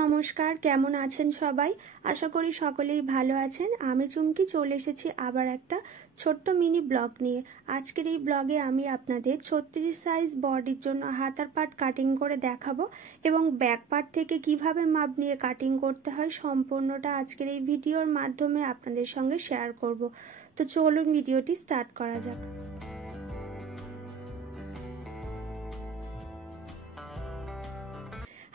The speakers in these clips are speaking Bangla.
নমস্কার, কেমন আছেন সবাই? আশা করি সকলেই ভালো আছেন। আমি চুমকি চলে এসেছি আবার একটা ছোট্ট মিনি ব্লগ নিয়ে। আজকের এই ব্লগে আমি আপনাদের 36 সাইজ বডির জন্য হাতার পার্ট কাটিং করে দেখাবো এবং ব্যাক পার্ট থেকে কিভাবে মাপ নিয়ে কাটিং করতে হয় সম্পূর্ণটা আজকের এই ভিডিওর মাধ্যমে আপনাদের সঙ্গে শেয়ার করব। তো চলুন ভিডিওটি স্টার্ট করা যাক।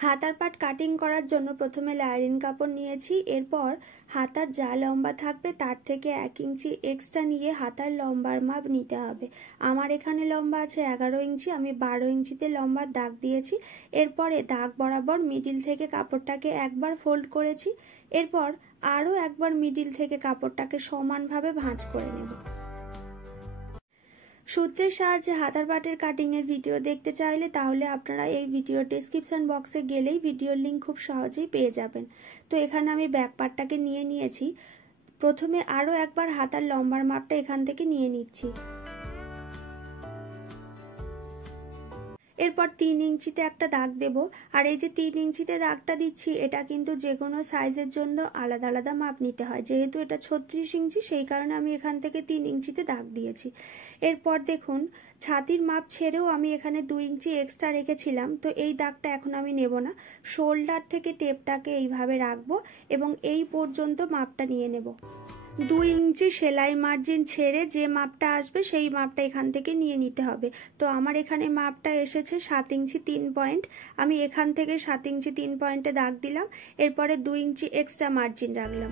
হাতার পাট কাটিং করার জন্য প্রথমে লাইনিং কাপড় নিয়েছি। এরপর হাতার যা লম্বা থাকবে তার থেকে 1 ইঞ্চি এক্সট্রা নিয়ে হাতার লম্বার মাপ নিতে হবে। আমার এখানে লম্বা আছে 11 ইঞ্চি, আমি 12 ইঞ্চিতে লম্বার দাগ দিয়েছি। এরপরে দাগ বরাবর মিডিল থেকে কাপড়টাকে একবার ফোল্ড করেছি। এরপর আরও একবার মিডিল থেকে কাপড়টাকে সমানভাবে ভাঁজ করে নেব। সূত্রের সাহায্যে হাতার পাটের কাটিংয়ের ভিডিও দেখতে চাইলে তাহলে আপনারা এই ভিডিও ডেসক্রিপশন বক্সে গেলেই ভিডিওর লিঙ্ক খুব সহজেই পেয়ে যাবেন। তো এখানে আমি ব্যাক পার্টটাকে নিয়ে নিয়েছি। প্রথমে আরও একবার হাতার লম্বার মাপটা এখান থেকে নিয়ে নিচ্ছি। এরপর 3 ইঞ্চিতে একটা দাগ দেব। আর এই যে 3 ইঞ্চিতে দাগটা দিচ্ছি এটা কিন্তু যে কোনো সাইজের জন্য আলাদা আলাদা মাপ নিতে হয়। যেহেতু এটা 36 ইঞ্চি সেই কারণে আমি এখান থেকে 3 ইঞ্চিতে দাগ দিয়েছি। এরপর দেখুন ছাতির মাপ ছেড়েও আমি এখানে 2 ইঞ্চি এক্সট্রা রেখেছিলাম। তো এই দাগটা এখন আমি নেব না, শোল্ডার থেকে টেপটাকে এইভাবে রাখবো এবং এই পর্যন্ত মাপটা নিয়ে নেব। 2 ইঞ্চি সেলাই মার্জিন ছেড়ে যে মাপটা আসবে সেই মাপটা এখান থেকে নিয়ে নিতে হবে। তো আমার এখানে মাপটা এসেছে 7 ইঞ্চি 3 পয়েন্ট। আমি এখান থেকে 7 ইঞ্চি 3 পয়েন্টে দাগ দিলাম। এরপরে 2 ইঞ্চি এক্সট্রা মার্জিন রাখলাম।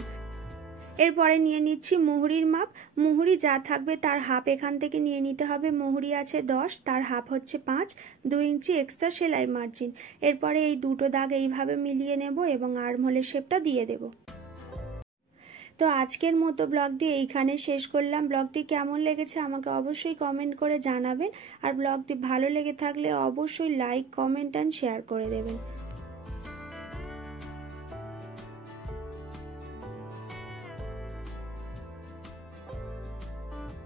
এরপরে নিয়ে নিচ্ছি মুহুরির মাপ। মুহুরি যা থাকবে তার হাফ এখান থেকে নিয়ে নিতে হবে। মুহুরি আছে 10, তার হাফ হচ্ছে 5, 2 ইঞ্চি এক্সট্রা সেলাই মার্জিন। এরপরে এই দুটো দাগ এইভাবে মিলিয়ে নেব এবং আর্মহোলের শেপটা দিয়ে দেব। তো আজকের মতো ব্লগটি এইখানে শেষ করলাম। ব্লগটি কেমন লেগেছে আমাকে অবশ্যই কমেন্ট করে জানাবেন। আর ব্লগটি ভালো লেগে থাকলে অবশ্যই লাইক, কমেন্ট অ্যান্ড শেয়ার করে দেবেন।